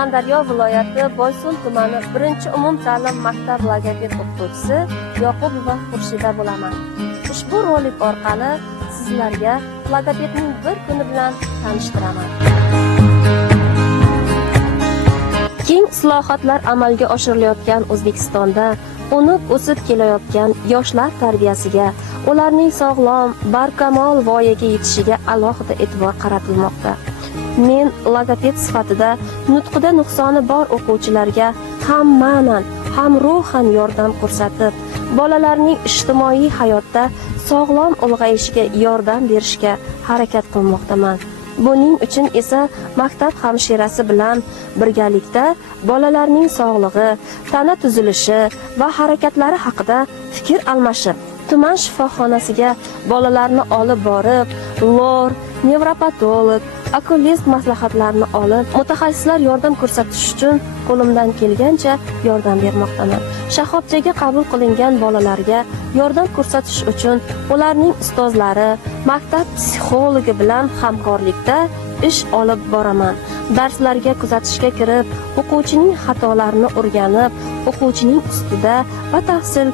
Surxondaryo viloyati Boysun tumani 1-umumta'lim maktab logoped o'qituvchisi Yoqubova Xurshida bo'laman. Ushbu rolik orqali sizlarga logopedning bir kuni bilan tanishtiraman. Keng islohotlar amalga oshirilayotgan O'zbekistonda unib o'sib kelayotgan yoshlar tarbiyasiga, ularning sog'lom, barkamol voyaga yetishiga alohida e'tibor qaratilmoqda. Men logoped sifatida nutqida nuqsoni bor o'quvchilarga ham ma'nan, ham ruhan yordam ko'rsatib, bolalarning ijtimoiy hayotda sog'lom ulg'ayishiga yordam berishga harakat qilmoqdaman. Buning uchun esa maktab hamshirasi bilan birgalikda bolalarning sog'lig'i, tana tuzilishi va harakatlari haqida fikr almashib, tuman shifoxonasiga bolalarni olib borib, lor, nevropatolog, okulist maslahatlarini olib, mutaxassislar yordam ko'rsatish uchun qo'limdan kelgancha yordam bermoqdaman. Shaxobchaga qabul qilingan bolalarga yordam ko'rsatish uchun ularning ustozlari, maktab psixologi bilan hamkorlikda ish olib boraman. Darslarga kuzatishga kirib, o'quvchining xatolarini o'rganib, o'quvchining ustida batafsil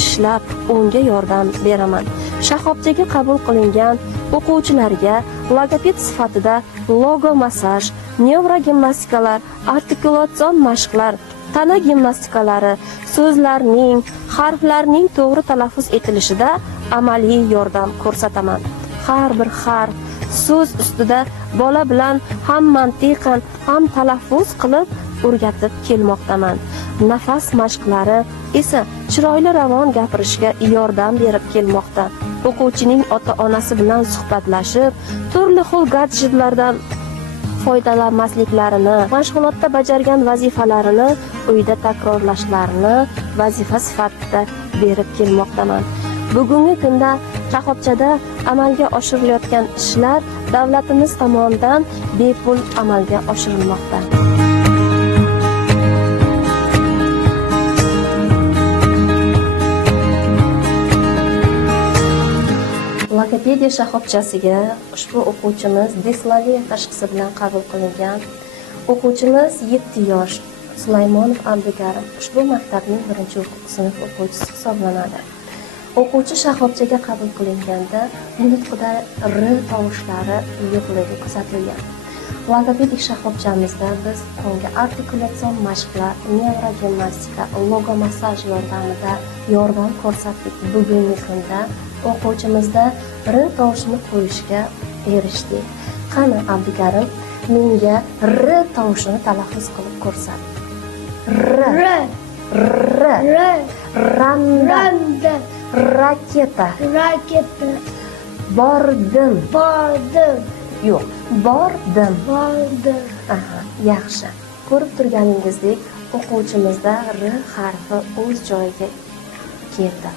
ishlab, unga yordam beraman. Shaxobchaga qabul qilingan o'quvchilarga logoped sifatida logo massaj, nevrogimnastikalar, artikulyatsion mashqlar, tana gimnastikalari, so'zlarning, harflarning to'g'ri talaffuz etilishida amaliy yordam ko'rsataman. Har bir harf, so'z ustida bola bilan ham mantiqan, ham talaffuz qilib o'rgatib kelmoqdaman. Nafas mashqlari esa chiroyli ravon gapirishga yordam berib kelmoqda. O'quvchining ota-onasi bilan suhbatlashib, turli xil gadjetlardan foydalanmasliklarini, mashg'ulotda bajargan vazifalarini uyda takrorlashlarini vazifa sifatida berib kelmoqdaman. Bugungi kunda shaxobchada amalga oshirilayotgan ishlar davlatimiz tomonidan bepul amalga oshirilmoqda. Logopediya shaxobchasiga ushbu o'quvchimiz dislaliya tashxisi bilan qabul qilingan. O'quvchimiz 7 yosh, Sulaymonov Abdukarim ushbu maktabning 1-sinf o'quvchisi hisoblanadi. O'quvchi shaxobchaga qabul qilinganda nutqida r tovushlari yo'qligi kuzatilgan. Logopedik shaxobchamizda biz unga artikulyatsion mashqlar, nevrogimnastika, logo massaj yordamida yordam ko'rsatdik. Bugungi kunda o'quvchimizda r tovushini qo'yishga erishdik. Qani Abdukarim, menga r tovushini talaffuz qilib ko'rsat. Randa, raketa, bordim, yo'q, bordim. Aha, yaxshi. Ko'rib turganingizdek, o'quvchimizda r harfi o'z joyiga keldi.